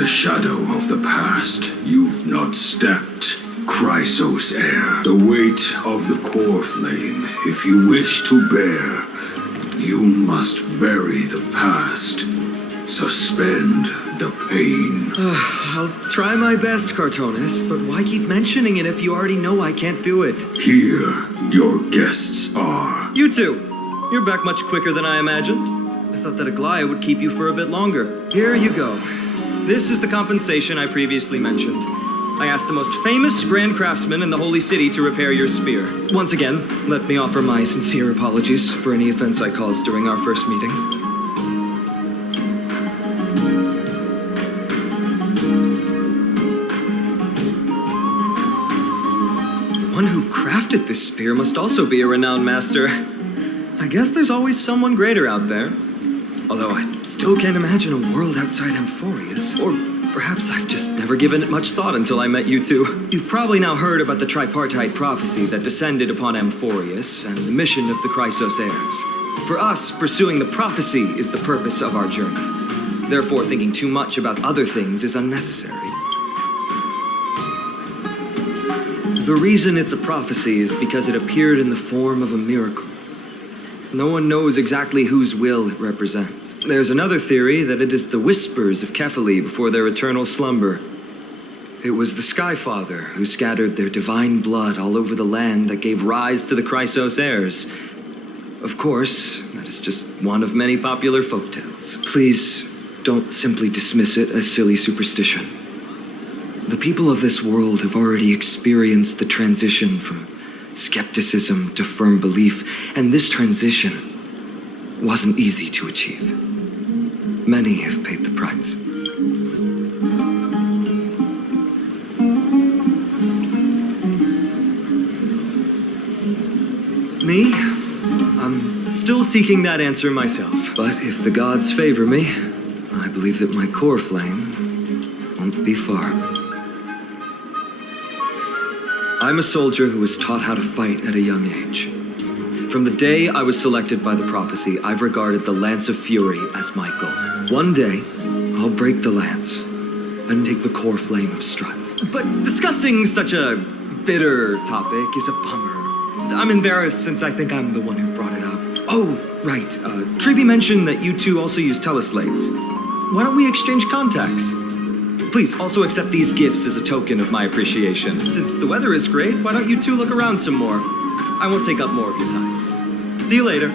the shadow of the past, you've not stepped. Chrysos heir, the weight of the core flame, if you wish to bear, you must bury the past. Suspend the pain. I'll try my best, Cartoonist, but why keep mentioning it if you already know I can't do it? Here, your guests are. You two! You're back much quicker than I imagined. I thought that Aglaya would keep you for a bit longer. Here you go. This is the compensation I previously mentioned. I asked the most famous grand craftsman in the Holy City to repair your spear. Once again, let me offer my sincere apologies for any offense I caused during our first meeting. The one who crafted this spear must also be a renowned master. I guess there's always someone greater out there. Although I still can't imagine a world outside Amphorius. Or perhaps I've just never given it much thought until I met you two. You've probably now heard about the tripartite prophecy that descended upon Amphorius and the mission of the Chrysos heirs. For us, pursuing the prophecy is the purpose of our journey. Therefore, thinking too much about other things is unnecessary. The reason it's a prophecy is because it appeared in the form of a miracle. No one knows exactly whose will it represents. There's another theory that it is the whispers of Kefali before their eternal slumber. It was the Sky Father who scattered their divine blood all over the land that gave rise to the Chrysos heirs. Of course, that is just one of many popular folktales. Please, don't simply dismiss it as silly superstition. The people of this world have already experienced the transition from skepticism to firm belief, and this transition wasn't easy to achieve. Many have paid the price. Me? I'm still seeking that answer myself. But if the gods favor me, I believe that my core flame won't be far. I'm a soldier who was taught how to fight at a young age. From the day I was selected by the prophecy, I've regarded the Lance of Fury as my goal. One day, I'll break the lance and take the core flame of strife. But discussing such a bitter topic is a bummer. I'm embarrassed since I think I'm the one who brought it up. Oh, right. Triby mentioned that you two also use teleslates. Why don't we exchange contacts? Please also accept these gifts as a token of my appreciation. Since the weather is great, why don't you two look around some more? I won't take up more of your time. See you later.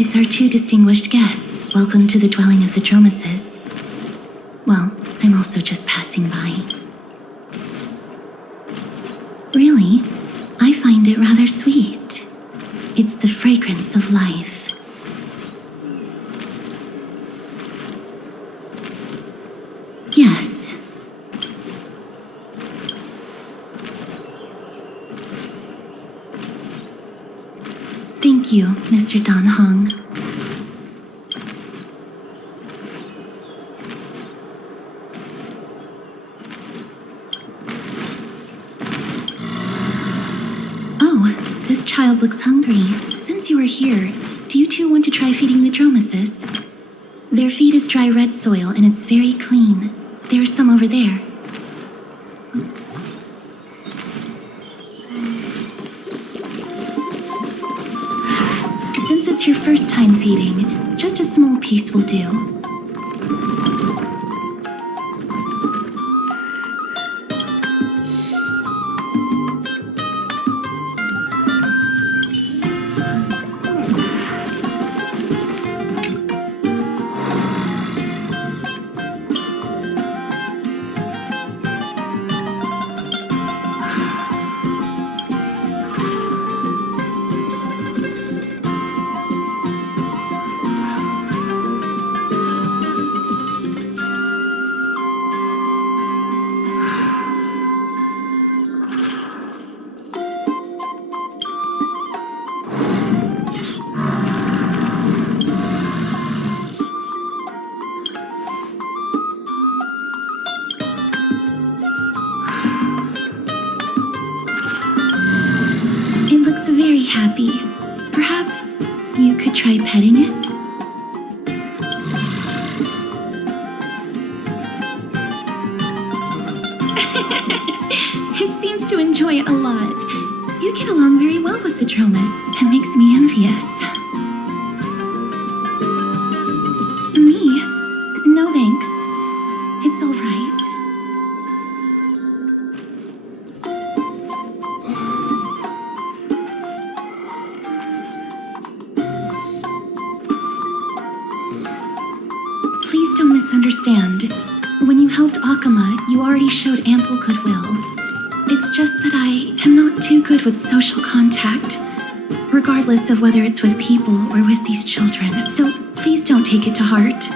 It's our two distinguished guests. Welcome to the dwelling of the Dromeses. Well, I'm also just passing by. Really, I find it rather sweet. It's the fragrance of life. Yes. Thank you, Mr. Dan Hong. child looks hungry. Since you are here, do you two want to try feeding the dromeses? Their feed is dry red soil and it's very clean. There are some over there. Since it's your first time feeding, just a small piece will do. It looks very happy. Perhaps you could try petting it? It seems to enjoy it a lot. You get along very well with the Dromes. It makes me envious. Me? No thanks. It's all right. Please don't misunderstand. When you helped Akama, you already showed ample goodwill. It's just that I am not too good with social contact, regardless of whether it's with people or with these children. So please don't take it to heart.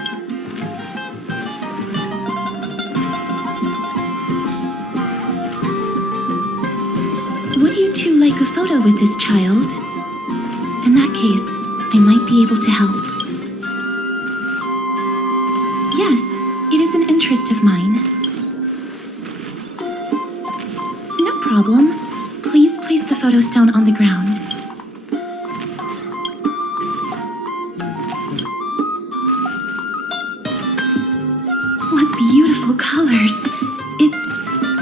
Would you two like a photo with this child? In that case, I might be able to help. Yes, it is an interest of mine. No problem. Please place the photo stone on the ground. What beautiful colors! It's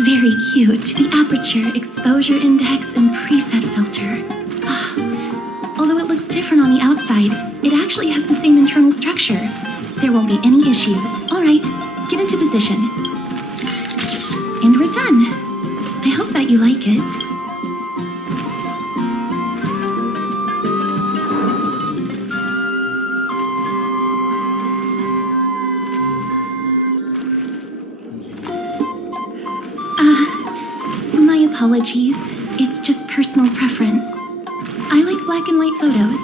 very cute. The aperture, exposure index, and preset filter. Although it looks different on the outside, it actually has the same internal structure. There won't be any issues. All right, get into position. And we're done. I hope that you like it. My apologies. It's just personal preference. I like black and white photos.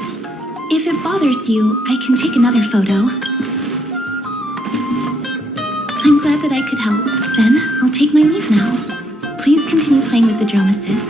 If it bothers you, I can take another photo. I'm glad that I could help. Then, I'll take my leave now. Please continue playing with the Dromeses.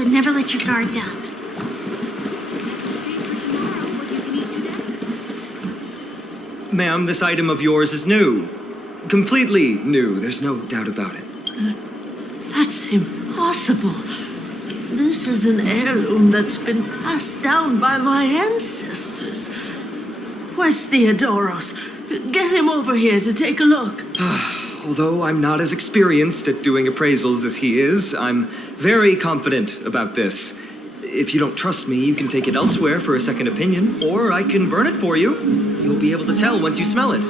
but never let your guard down. Ma'am, this item of yours is new. Completely new, there's no doubt about it. That's impossible. This is an heirloom that's been passed down by my ancestors. Where's Theodoros? Get him over here to take a look. Although I'm not as experienced at doing appraisals as he is, I'm very confident about this. If you don't trust me, you can take it elsewhere for a second opinion, or I can burn it for you. You'll be able to tell once you smell it.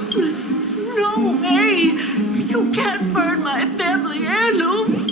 No way! You can't burn my family heirloom!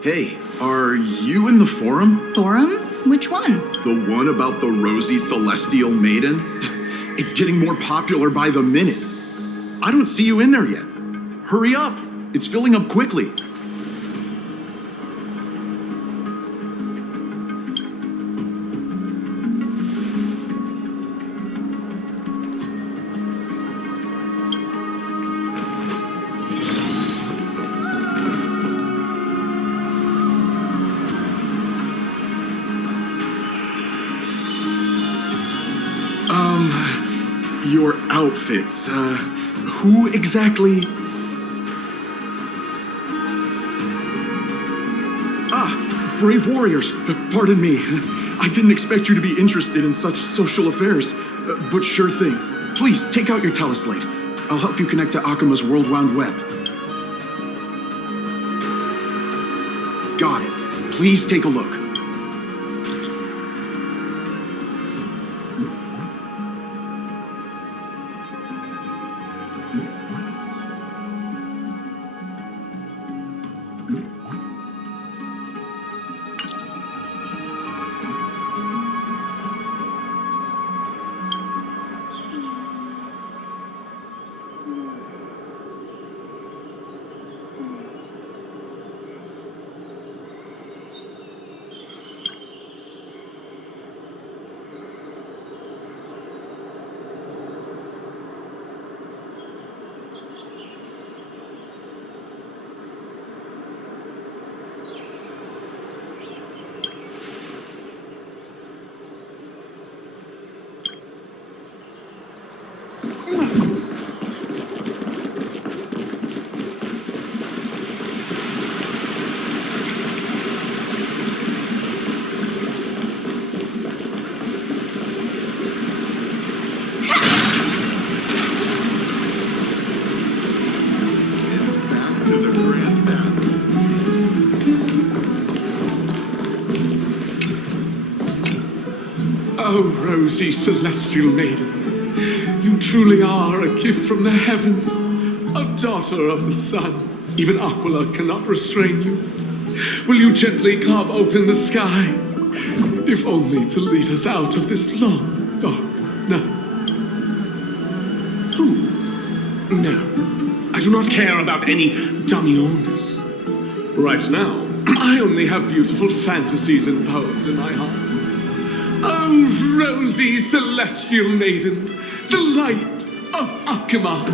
Hey, are you in the forum? Forum? Which one? The one about the rosy celestial maiden? It's getting more popular by the minute. I don't see you in there yet. Hurry up. It's filling up quickly. Your outfits, who exactly? Ah, brave warriors, pardon me. I didn't expect you to be interested in such social affairs, but sure thing. Please, take out your teleslate. I'll help you connect to Akima's World Wide Web. Got it. Please take a look. Oh, rosy celestial maiden, you truly are a gift from the heavens, a daughter of the sun. Even Aquila cannot restrain you. Will you gently carve open the sky, if only to lead us out of this long, dark night? Who? No, I do not care about any dummy-oness. Right now, I only have beautiful fantasies and poems in my heart. Oh, rosy celestial maiden, the light of Akima.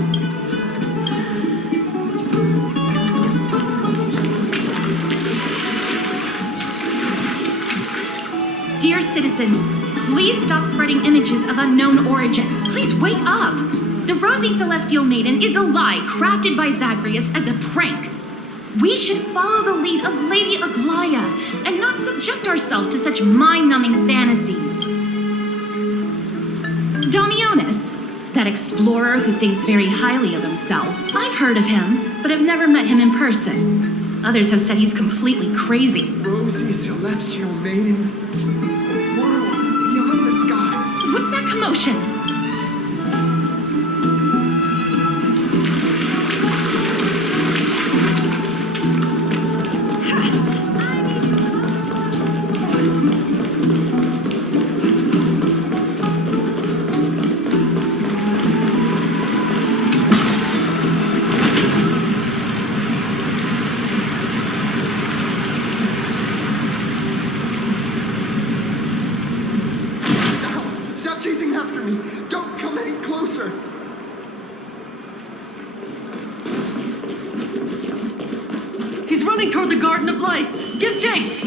Dear citizens, please stop spreading images of unknown origins. Please wake up. The Rosy Celestial Maiden is a lie crafted by Zagreus as a prank. We should follow the lead of Lady Aglaya and not subject ourselves to such mind-numbing fantasies. Damionis, that explorer who thinks very highly of himself. I've heard of him, but have never met him in person. Others have said he's completely crazy. Rosy celestial maiden, the world beyond the sky. What's that commotion? Stop chasing after me! Don't come any closer! He's running toward the Garden of Life. Give chase!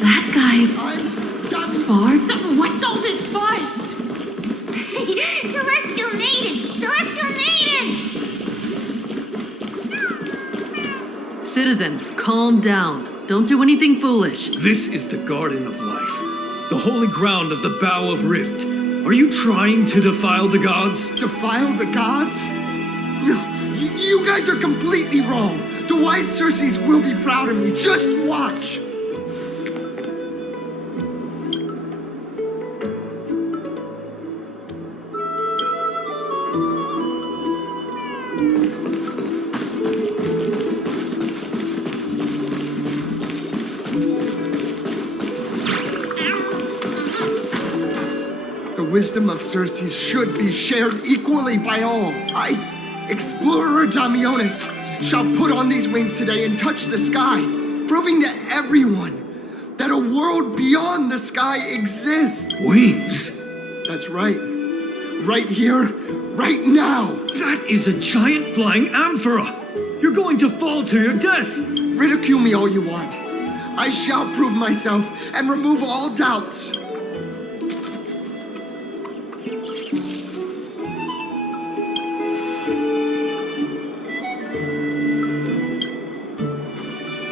That guy... I'm Johnny Bard? What's all this fuss? Celestial Maiden! Celestial Maiden! Citizen, calm down. Don't do anything foolish. This is the Garden of Life, the holy ground of the Bow of Rift. Are you trying to defile the gods? Defile the gods? No, you guys are completely wrong. The wise Circes will be proud of me. Just watch. The wisdom of Circes should be shared equally by all. I, Explorer Damionis, shall put on these wings today and touch the sky, proving to everyone that a world beyond the sky exists. Wings? That's right. Right here, right now. That is a giant flying amphora! You're going to fall to your death! Ridicule me all you want. I shall prove myself and remove all doubts.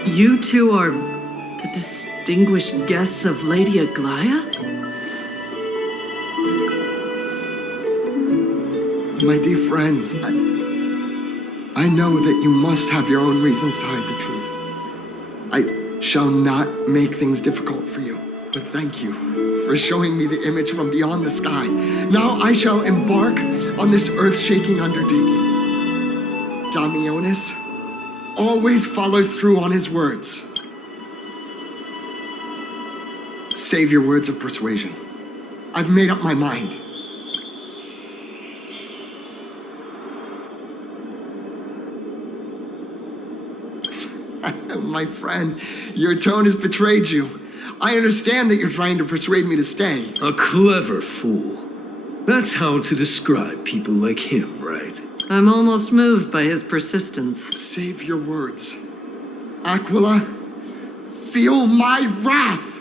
You two are the distinguished guests of Lady Aglaya? My dear friends, I know that you must have your own reasons to hide the truth. I shall not make things difficult for you, but thank you for showing me the image from beyond the sky. Now I shall embark on this earth-shaking undertaking. Damionis always follows through on his words. Save your words of persuasion. I've made up my mind. My friend, your tone has betrayed you. I understand that you're trying to persuade me to stay. A clever fool. That's how to describe people like him, right? I'm almost moved by his persistence. Save your words. Aquila, feel my wrath!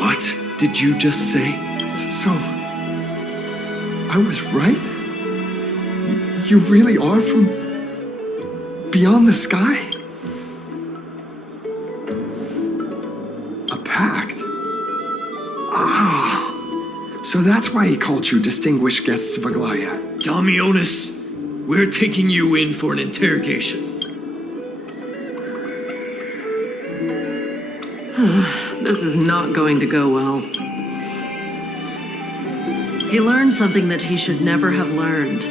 What did you just say? So, I was right? You really are from beyond the sky? A pact? Ah, so that's why he called you distinguished guests of Aglaya. Damionis, we're taking you in for an interrogation. This is not going to go well. He learned something that he should never have learned.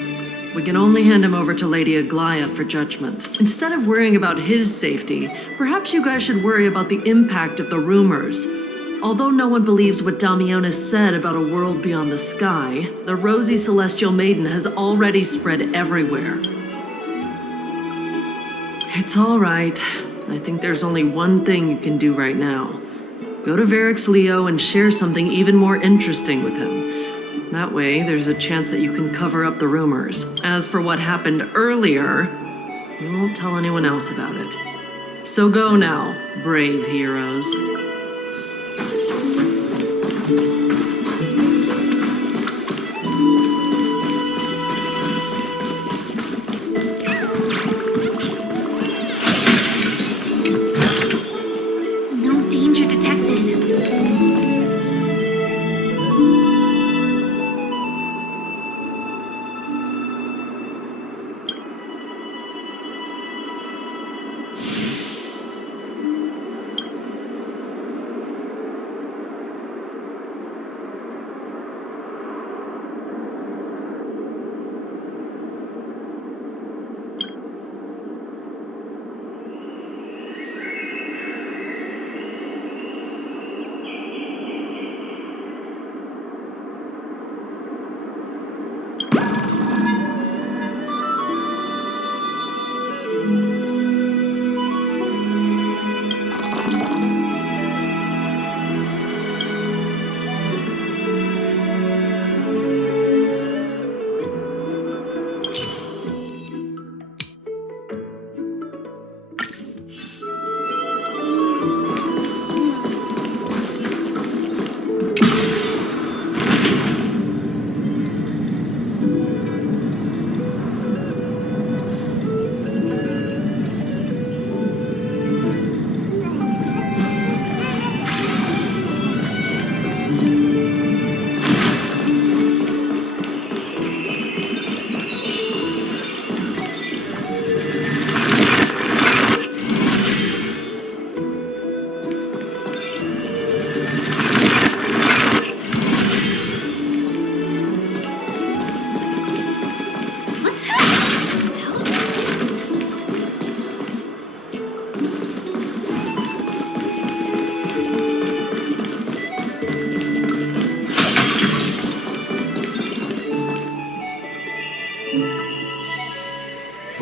We can only hand him over to Lady Aglaya for judgment. Instead of worrying about his safety, perhaps you guys should worry about the impact of the rumors. Although no one believes what Damionis said about a world beyond the sky, the rosy celestial maiden has already spread everywhere. It's all right. I think there's only one thing you can do right now. Go to Varix Leo and share something even more interesting with him. That way, there's a chance that you can cover up the rumors. As for what happened earlier, you won't tell anyone else about it. So go now, brave heroes. No danger detected.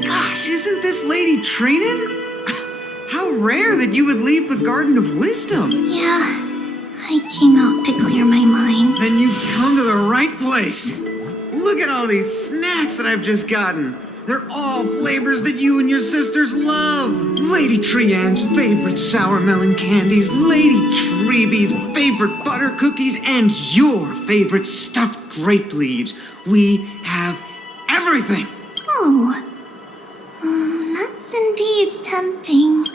Gosh, isn't this lady Trinin? How rare that you would leave the Garden of Wisdom. Yeah, I came out to clear my mind. Then you've come to the right place. Look at all these snacks that I've just gotten. They're all flavors that you and your sisters love. Lady Trianne's favorite sour melon candies, Lady Treebee's favorite butter cookies, and your favorite stuffed grape leaves. We have everything. Oh, that's indeed tempting.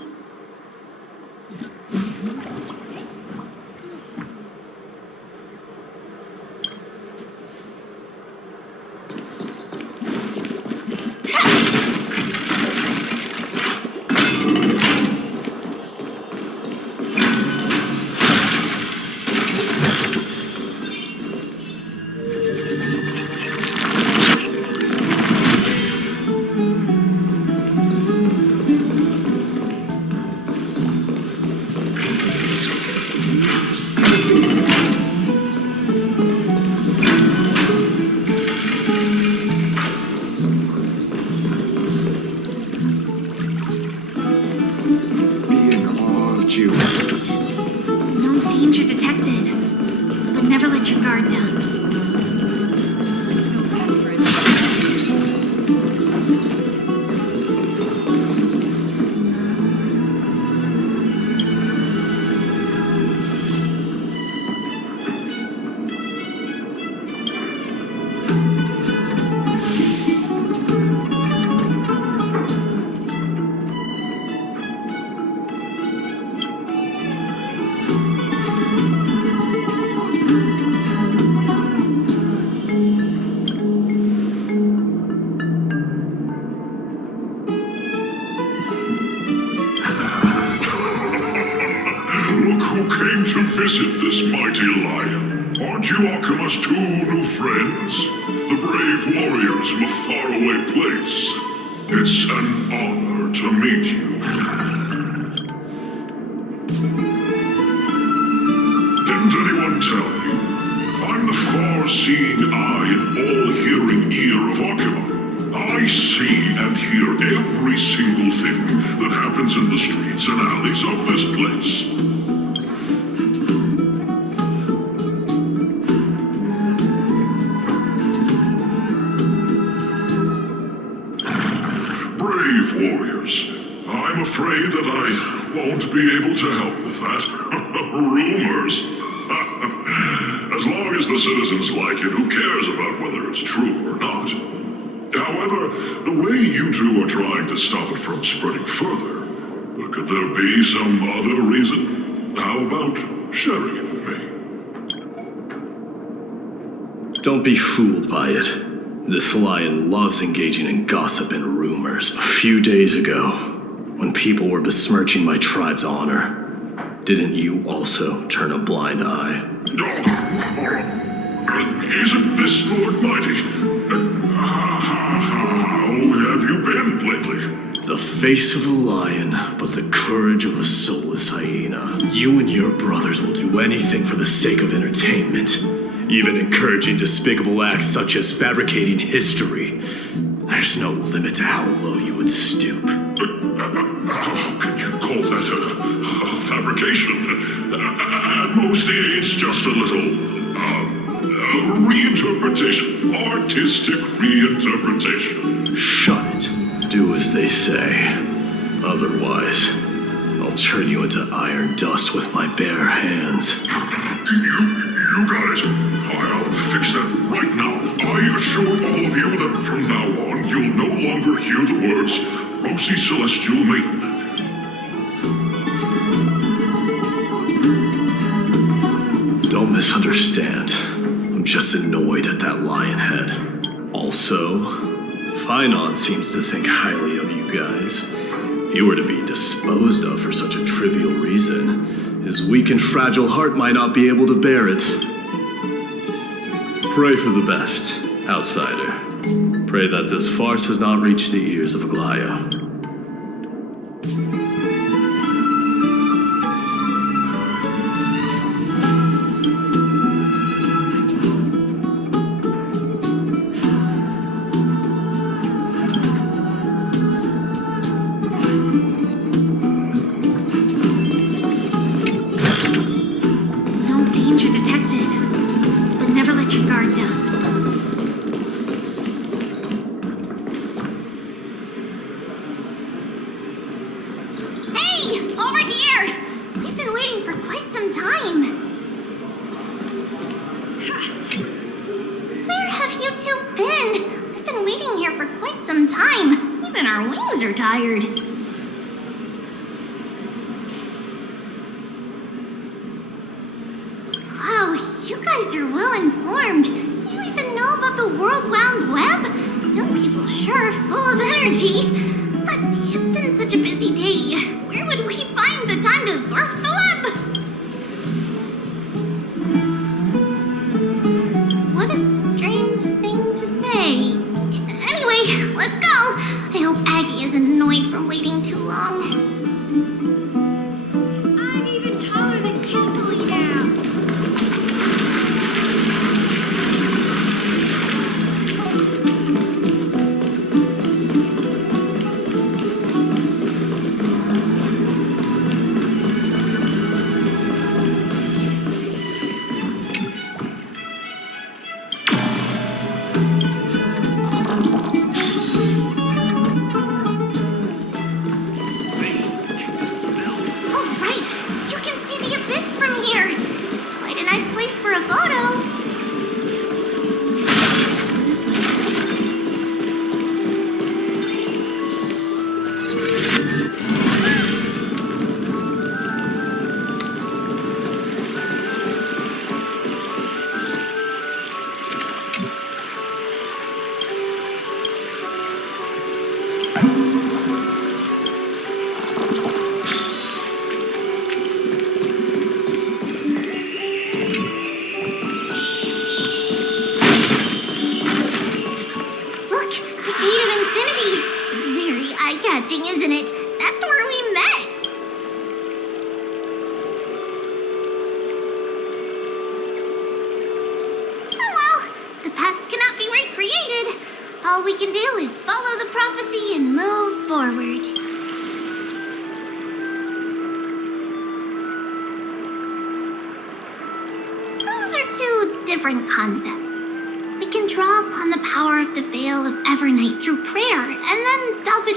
No danger detected, but never let your guard down. Let's go back for it. Look who came to visit this mighty lion. Aren't you Akuma's two new friends? The brave warriors from a faraway place. It's an honor to meet you. Didn't anyone tell you? I'm the far-seeing eye and all-hearing ear of Akuma. I see and hear every single thing that happens in the streets and alleys of this place. Brave warriors, I'm afraid that I won't be able to help with that. Rumors. As long as the citizens like it, who cares about whether it's true or not? However, the way you two are trying to stop it from spreading further, could there be some other reason? How about sharing it with me? Don't be fooled by it. This lion loves engaging in gossip and rumors. A few days ago, when people were besmirching my tribe's honor, didn't you also turn a blind eye? Isn't this Lord Mighty? How have you been lately? The face of a lion, but the courage of a soulless hyena. You and your brothers will do anything for the sake of entertainment, even encouraging despicable acts such as fabricating history. There's no limit to how low you would stoop. How could you call that a fabrication? At most, it's just a little reinterpretation, artistic reinterpretation. Shut it. Do as they say. Otherwise, I'll turn you into iron dust with my bare hands. You got it. I'll fix that right now. I assure all of you that from now on, you'll no longer hear the words Rosy Celestial Maiden. Don't misunderstand. I'm just annoyed at that lion head. Also, Paean seems to think highly of you guys. If you were to be disposed of for such a trivial reason, his weak and fragile heart might not be able to bear it. Pray for the best, outsider. Pray that this farce has not reached the ears of Aglaya.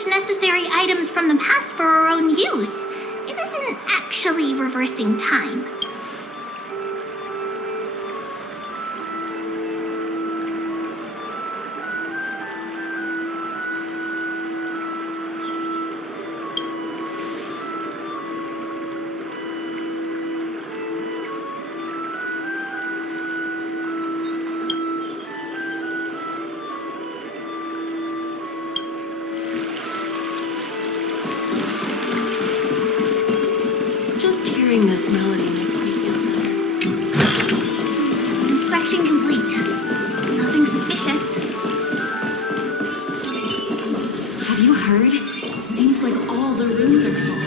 Necessary items from the past for our own use. This actually reversing time. Just hearing this melody makes me feel better. Inspection complete. Nothing suspicious. Have you heard? Seems like all the rooms are full.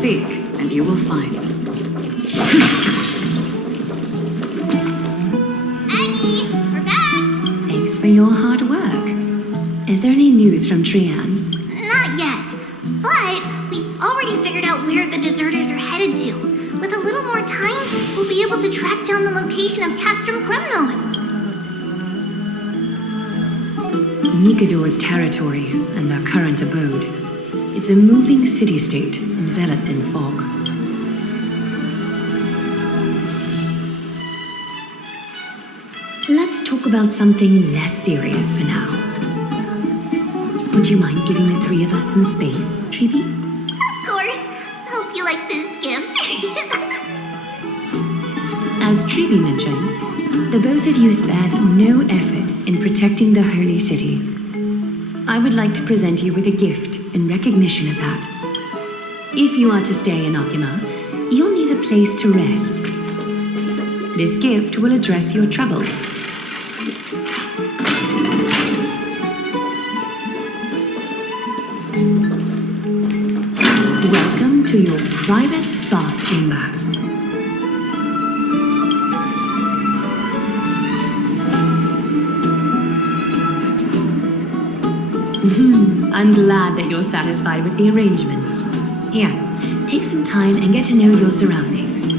Seek, and you will find. Aggie, we're back! Thanks for your hard work. Is there any news from Trian? Not yet, but we've already figured out where the deserters are headed to. With a little more time, we'll be able to track down the location of Castrum Kremnos. Nikador's territory and their current abode. It's a moving city-state enveloped in fog. Let's talk about something less serious for now. Would you mind giving the three of us some space, Treevy? Of course. Hope you like this gift. As Treevy mentioned, the both of you spared no effort in protecting the holy city. I would like to present you with a gift in recognition of that. If you are to stay in Akima, you'll need a place to rest. This gift will address your troubles. Welcome to your private bath chamber. I'm glad that you're satisfied with the arrangements. Here, take some time and get to know your surroundings.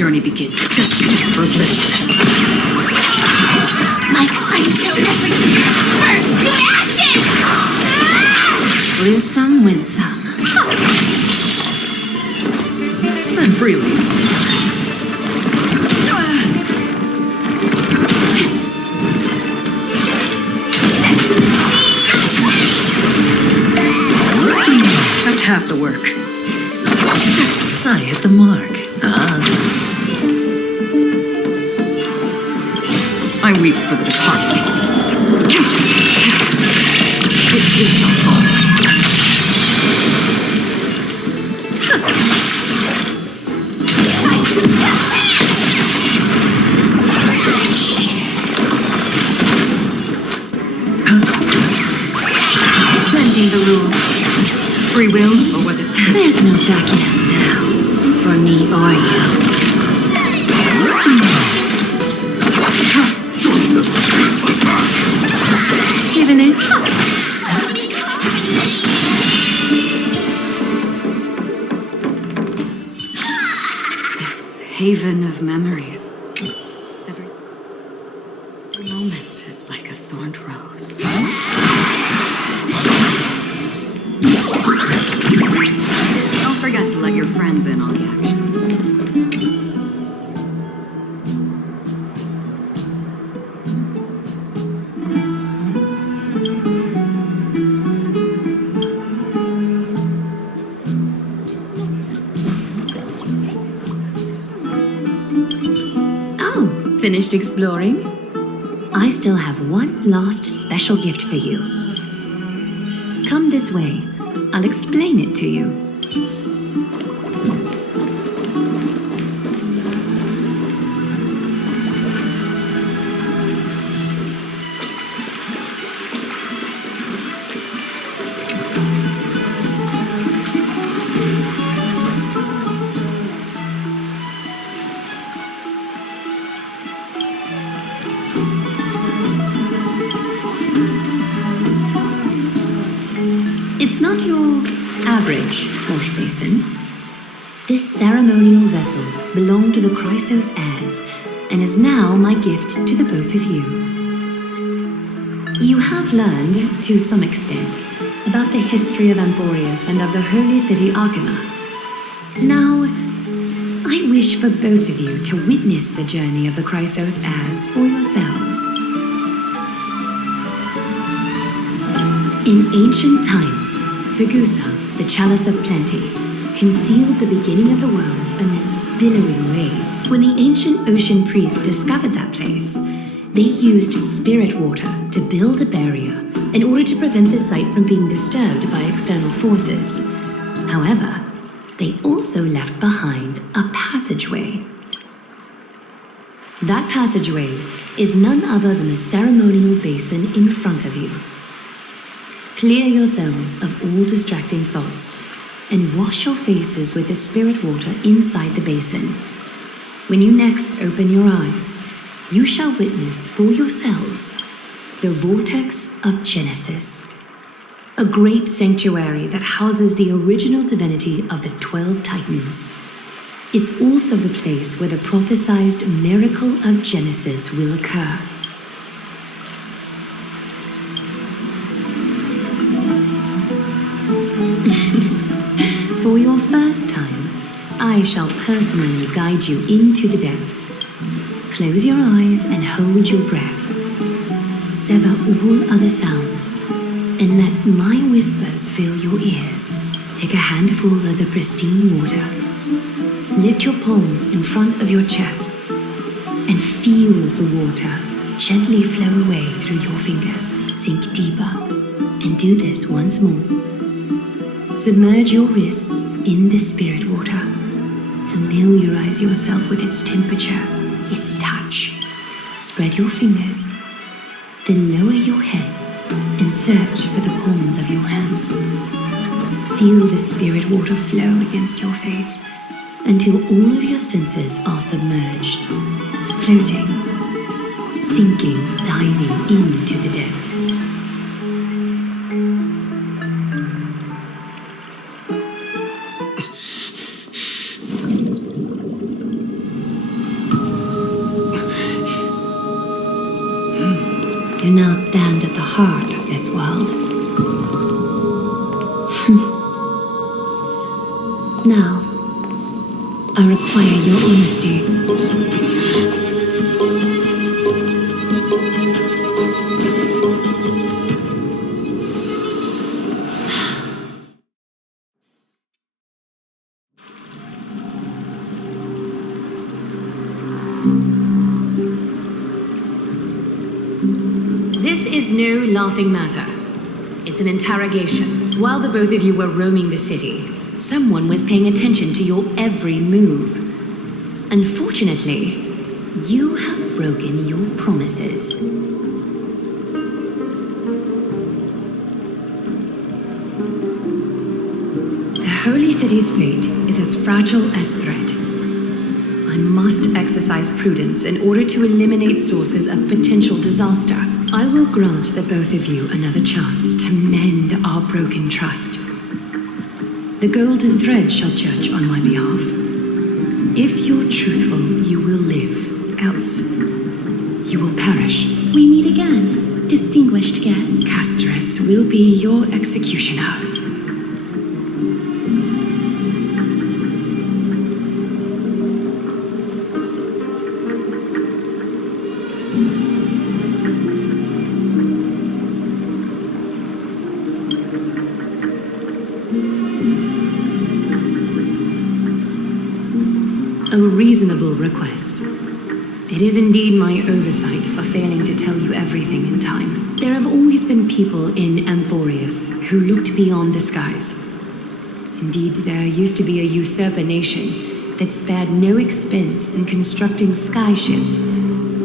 journey begins. Just for a little. Like Chryso everything burns to ashes! Lose some, win some. Spend freely. That's half the work. I hit the mark. I weep for the departed. It is our fault. Bending the rules. Free will, or was it? There's no backing out now. For me or you. Given it. This haven of memories. Every moment is like a thorned rose. Don't forget to let your friends in on the action. Oh, finished exploring? I still have one last special gift for you. Come this way. I'll explain it to you. It's not your average wash basin. This ceremonial vessel belonged to the Chrysos heirs and is now my gift to the both of you. You have learned, to some extent, about the history of Emporius and of the holy city Arkema. Now, I wish for both of you to witness the journey of the Chrysos heirs for yourselves. In ancient times, Fegusa, the chalice of plenty, concealed the beginning of the world amidst billowing waves. When the ancient ocean priests discovered that place, they used spirit water to build a barrier in order to prevent the site from being disturbed by external forces. However, they also left behind a passageway. That passageway is none other than the ceremonial basin in front of you. Clear yourselves of all distracting thoughts and wash your faces with the spirit water inside the basin. When you next open your eyes, you shall witness for yourselves the Vortex of Genesis, a great sanctuary that houses the original divinity of the 12 Titans. It's also the place where the prophesied miracle of Genesis will occur. For your first time, I shall personally guide you into the depths. Close your eyes and hold your breath. Sever all other sounds and let my whispers fill your ears. Take a handful of the pristine water. Lift your palms in front of your chest and feel the water gently flow away through your fingers. Sink deeper and do this once more. Submerge your wrists in the spirit water. Familiarize yourself with its temperature, its touch. Spread your fingers, then lower your head and search for the palms of your hands. Feel the spirit water flow against your face until all of your senses are submerged, floating, sinking, diving into the depths. You now stand at the heart of this world. Now, I require your honesty. This is no laughing matter. It's an interrogation. While the both of you were roaming the city, someone was paying attention to your every move. Unfortunately, you have broken your promises. The Holy City's fate is as fragile as thread. I must exercise prudence in order to eliminate sources of potential disaster. I will grant the both of you another chance to mend our broken trust. The golden thread shall judge on my behalf. If you're truthful, you will live. Else, you will perish. We meet again, distinguished guest. Castris will be your executioner. A reasonable request. It is indeed my oversight for failing to tell you everything in time. There have always been people in Amphorius who looked beyond the skies. Indeed, there used to be a usurper nation that spared no expense in constructing skyships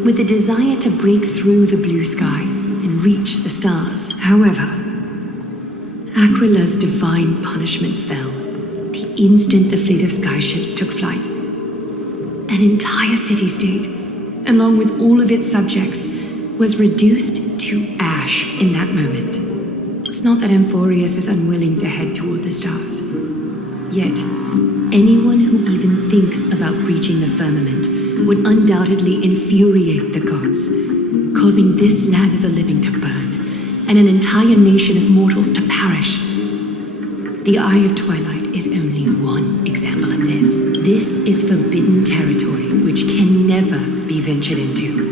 with the desire to break through the blue sky and reach the stars. However, Aquila's divine punishment fell the instant the fleet of skyships took flight. An entire city-state, along with all of its subjects, was reduced to ash in that moment. It's not that Amphorius is unwilling to head toward the stars. Yet, anyone who even thinks about breaching the firmament would undoubtedly infuriate the gods, causing this land of the living to burn, and an entire nation of mortals to perish. The Eye of Twilight is only one example of this. This is forbidden territory which can never be ventured into.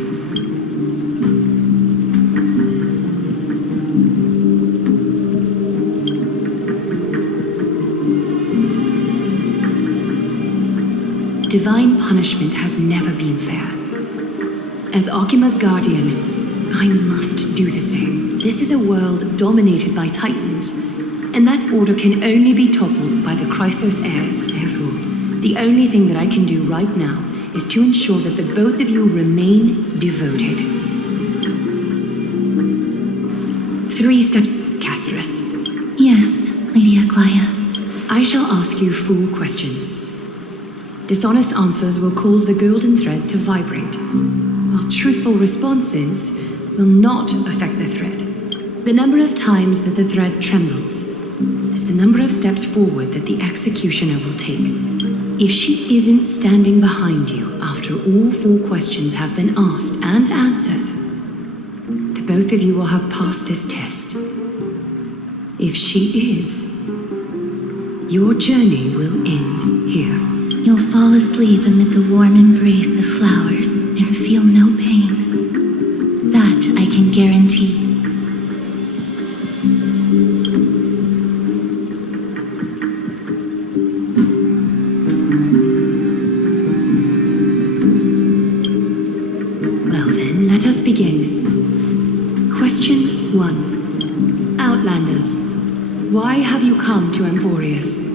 Divine punishment has never been fair. As Akima's guardian, I must do the same. This is a world dominated by Titans, and that order can only be toppled by the Chrysos heirs. Therefore, the only thing that I can do right now is to ensure that the both of you remain devoted. 3 steps, Castris. Yes, Lady Aglaia. I shall ask you 4 questions. Dishonest answers will cause the golden thread to vibrate, while truthful responses will not affect the thread. The number of times that the thread trembles is the number of steps forward that the executioner will take. If she isn't standing behind you after all 4 questions have been asked and answered, the both of you will have passed this test. If she is, your journey will end here. You'll fall asleep amid the warm embrace of flowers and feel no pain. That I can guarantee. Let us begin. Question 1. Outlanders, why have you come to Amphorius?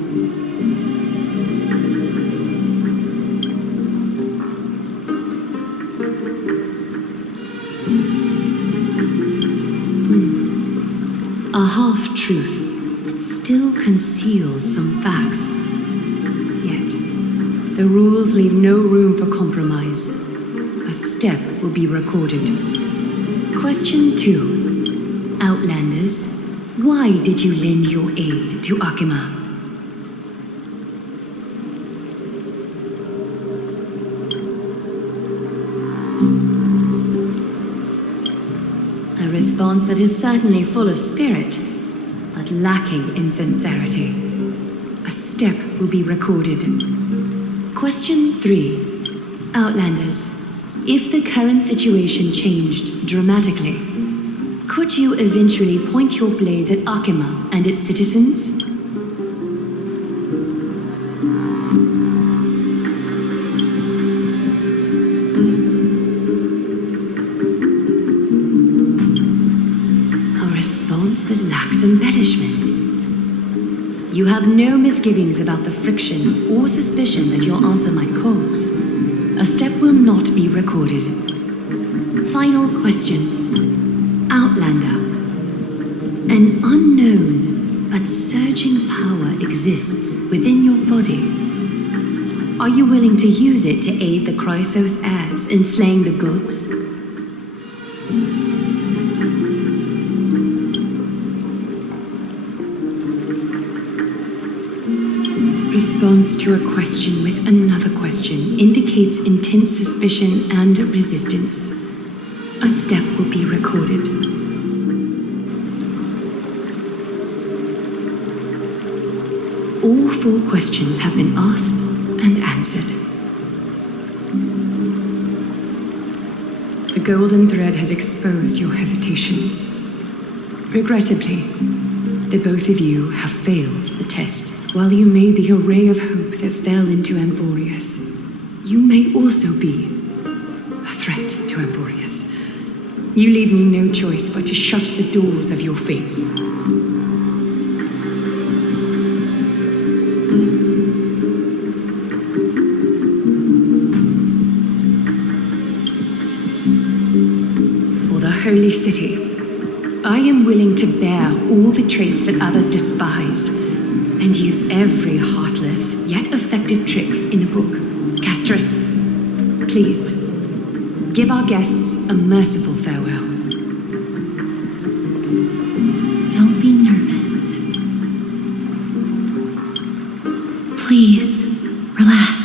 A half-truth that still conceals some facts. Yet, the rules leave no room for compromise. A step will be recorded. Question 2. Outlanders, why did you lend your aid to Akima? I A response that is certainly full of spirit, but lacking in sincerity. A step will be recorded. Question 3. Outlanders, if the current situation changed dramatically, could you eventually point your blades at Akima and its citizens? That lacks embellishment. You have no misgivings about the friction or suspicion that your answer might cause. A step will not be recorded. Final question. Outlander. An unknown but surging power exists within your body. Are you willing to use it to aid the Chrysos heirs in slaying the gods? Response to a question with another question indicates intense suspicion and resistance. A step will be recorded. All 4 questions have been asked and answered. The golden thread has exposed your hesitations. Regrettably, the both of you have failed the test. While you may be a ray of hope that fell into Amborius, you may also be a threat to Amborius. You leave me no choice but to shut the doors of your fates. For the Holy City, I am willing to bear all the traits that others despise, and use every heartless yet effective trick in the book. Castris, please, give our guests a merciful farewell. Don't be nervous. Please, relax.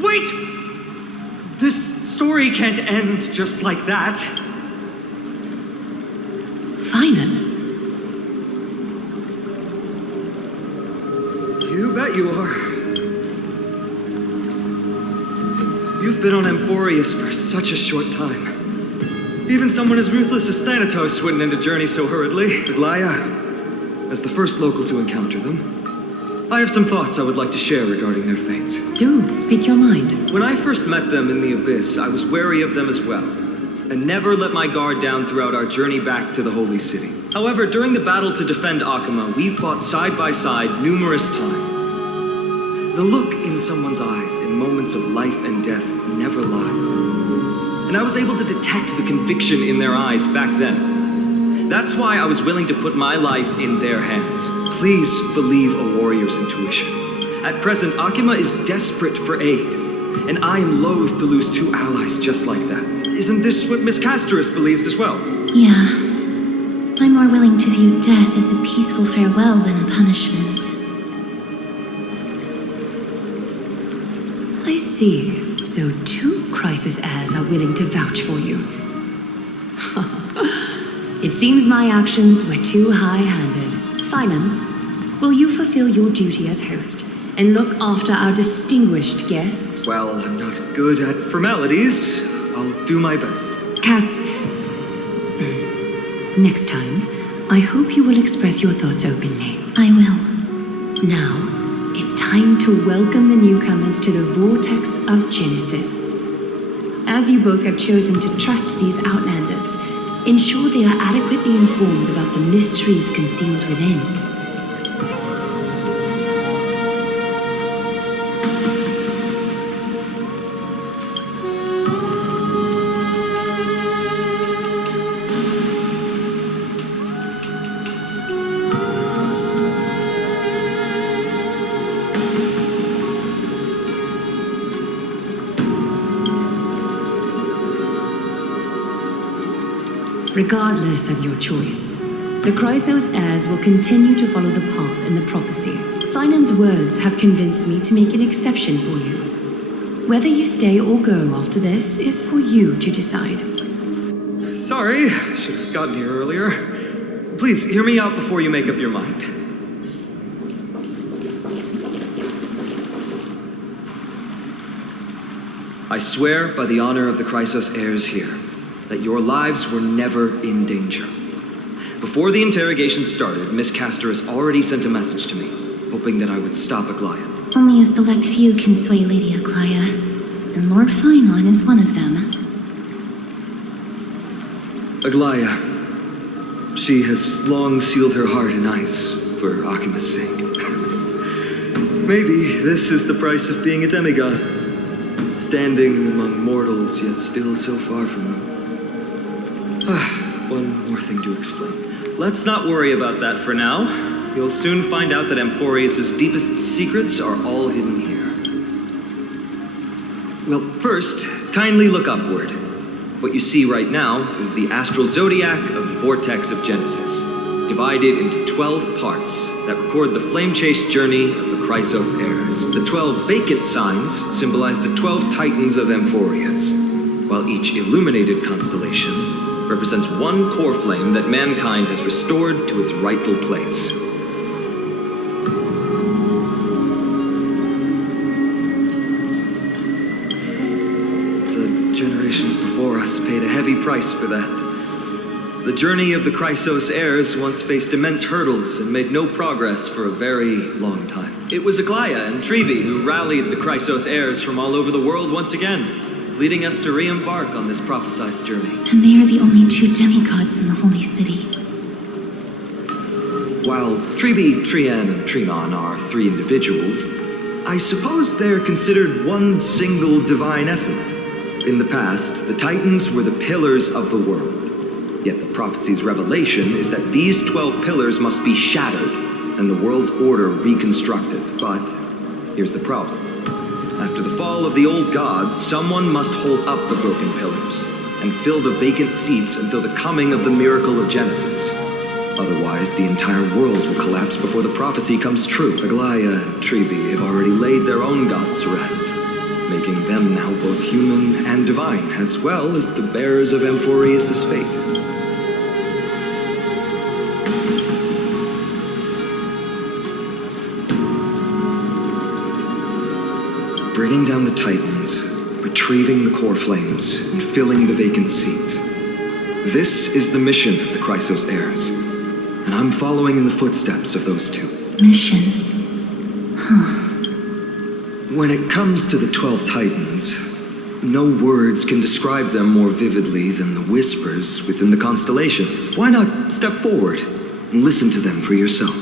Wait! This story can't end just like that. Final? You bet you are. You've been on Amphorius for such a short time. Even someone as ruthless as Thanatos wouldn't end a journey so hurriedly. But Laia, as the first local to encounter them, I have some thoughts I would like to share regarding their fates. Do, speak your mind. When I first met them in the Abyss, I was wary of them as well, and never let my guard down throughout our journey back to the Holy City. However, during the battle to defend Akima, we fought side by side numerous times. The look in someone's eyes in moments of life and death never lies. And I was able to detect the conviction in their eyes back then. That's why I was willing to put my life in their hands. Please believe a warrior's intuition. At present, Akima is desperate for aid, and I am loath to lose 2 allies just like that. Isn't this what Miss Castris believes as well? Yeah. I'm more willing to view death as a peaceful farewell than a punishment. I see. So 2 crisis heirs are willing to vouch for you. It seems my actions were too high-handed. Phylum, will you fulfill your duty as host and look after our distinguished guests? Well, I'm not good at formalities. I'll do my best. Cass, next time, I hope you will express your thoughts openly. I will. Now, it's time to welcome the newcomers to the Vortex of Genesis. As you both have chosen to trust these Outlanders, ensure they are adequately informed about the mysteries concealed within. Regardless of your choice, the Chrysos heirs will continue to follow the path in the prophecy. Finan's words have convinced me to make an exception for you. Whether you stay or go after this is for you to decide. Sorry, should have gotten here earlier. Please, hear me out before you make up your mind. I swear by the honor of the Chrysos heirs here, that your lives were never in danger. Before the interrogation started, Miss Castor has already sent a message to me, hoping that I would stop Aglaya. Only a select few can sway Lady Aglaya, and Lord Finon is one of them. Aglaya, she has long sealed her heart in ice for Akima's sake. Maybe this is the price of being a demigod, standing among mortals yet still so far from them. One more thing to explain. Let's not worry about that for now. You'll soon find out that Amphorius' deepest secrets are all hidden here. Well, first, kindly look upward. What you see right now is the astral zodiac of the Vortex of Genesis, divided into 12 parts that record the flame-chased journey of the Chrysos heirs. The 12 vacant signs symbolize the 12 titans of Amphorius, while each illuminated constellation represents one core flame that mankind has restored to its rightful place. The generations before us paid a heavy price for that. The journey of the Chrysos heirs once faced immense hurdles and made no progress for a very long time. It was Aglaya and Trevi who rallied the Chrysos heirs from all over the world once again, leading us to re-embark on this prophesized journey. And they are the only 2 demigods in the Holy City. While Trevi, Trian, and Trinon are 3 individuals, I suppose they're considered one single divine essence. In the past, the Titans were the pillars of the world. Yet the prophecy's revelation is that these 12 pillars must be shattered and the world's order reconstructed. But here's the problem. After the fall of the old gods, someone must hold up the broken pillars and fill the vacant seats until the coming of the miracle of Genesis. Otherwise, the entire world will collapse before the prophecy comes true. Aglaya and Trevi have already laid their own gods to rest, making them now both human and divine, as well as the bearers of Amphorius' fate. Bringing down the Titans, retrieving the core flames, and filling the vacant seats. This is the mission of the Chrysos heirs, and I'm following in the footsteps of those 2. Mission? Huh. When it comes to the 12 Titans, no words can describe them more vividly than the whispers within the constellations. Why not step forward and listen to them for yourself?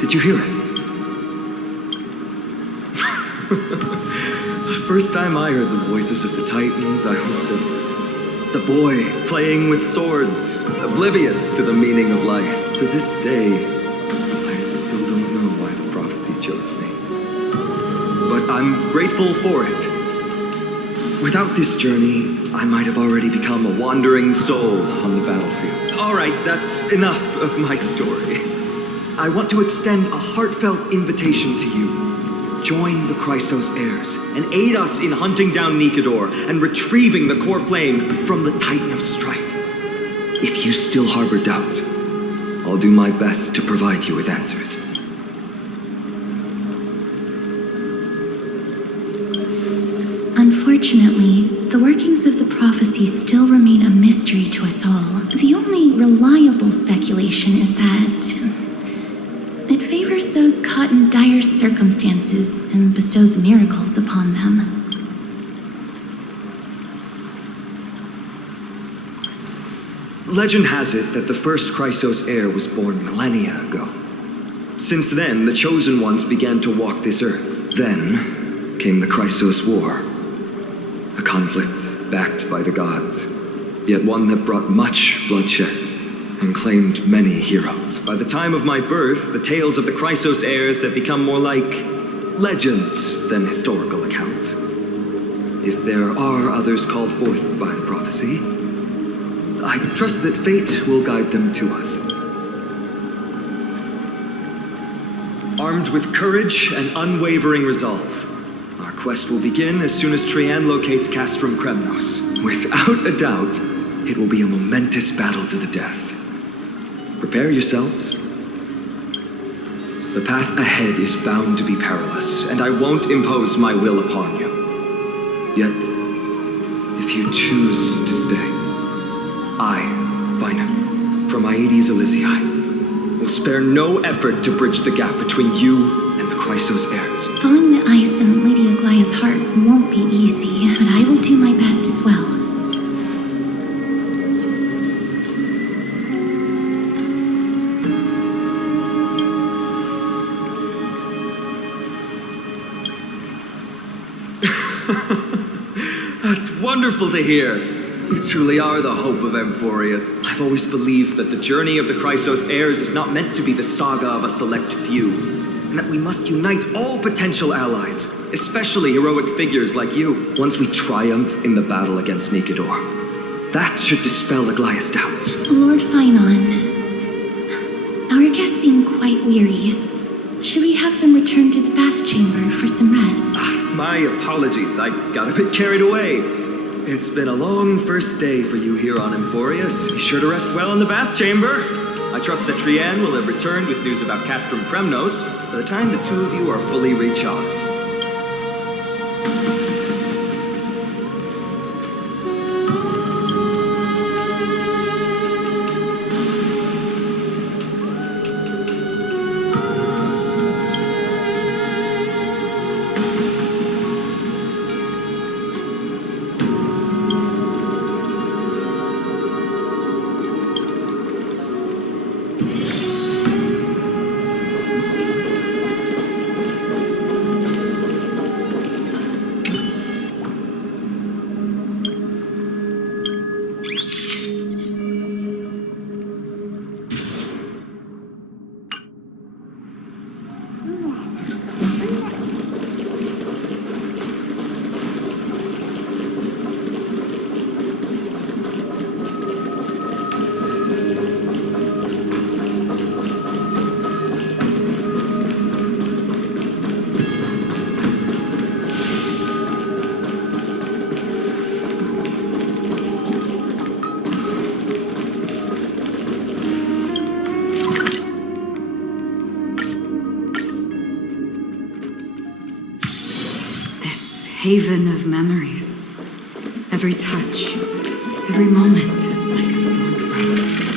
Did you hear it? The first time I heard the voices of the Titans, I was just the boy playing with swords, oblivious to the meaning of life. To this day, I still don't know why the prophecy chose me. But I'm grateful for it. Without this journey, I might have already become a wandering soul on the battlefield. All right, that's enough of my story. I want to extend a heartfelt invitation to you. Join the Chrysos heirs and aid us in hunting down Nikedor and retrieving the core flame from the Titan of Strife. If you still harbor doubts, I'll do my best to provide you with answers. Unfortunately, the workings of the prophecy still remain a mystery to us all. The only reliable speculation is that it favors those caught in dire circumstances and bestows miracles upon them. Legend has it that the first Chrysos heir was born millennia ago. Since then, the Chosen Ones began to walk this earth. Then came the Chrysos War. A conflict backed by the gods, yet one that brought much bloodshed and claimed many heroes. By the time of my birth, the tales of the Chrysos heirs have become more like legends than historical accounts. If there are others called forth by the prophecy, I trust that fate will guide them to us. Armed with courage and unwavering resolve, our quest will begin as soon as Traean locates Castrum Kremnos. Without a doubt, it will be a momentous battle to the death. Prepare yourselves. The path ahead is bound to be perilous, and I won't impose my will upon you. Yet, if you choose to stay, I, Finan, from Aedes Elysiae, will spare no effort to bridge the gap between you and the Chrysos heirs. Thawing the ice in Lady Aglaya's heart won't be easy, but I will do my best as well. That's wonderful to hear. You truly are the hope of Amphorius. I've always believed that the journey of the Chrysos heirs is not meant to be the saga of a select few, and that we must unite all potential allies, especially heroic figures like you. Once we triumph in the battle against Nikedor, that should dispel Aglaya's doubts. Lord Finan, our guests seem quite weary. Should we have them return to the bath chamber for some rest? My apologies, I got a bit carried away. It's been a long first day for you here on Amphorius. Be sure to rest well in the bath chamber. I trust that Traean will have returned with news about Castrum Kremnos by the time the two of you are fully recharged. Haven of memories. Every touch, every moment is like a fond brother.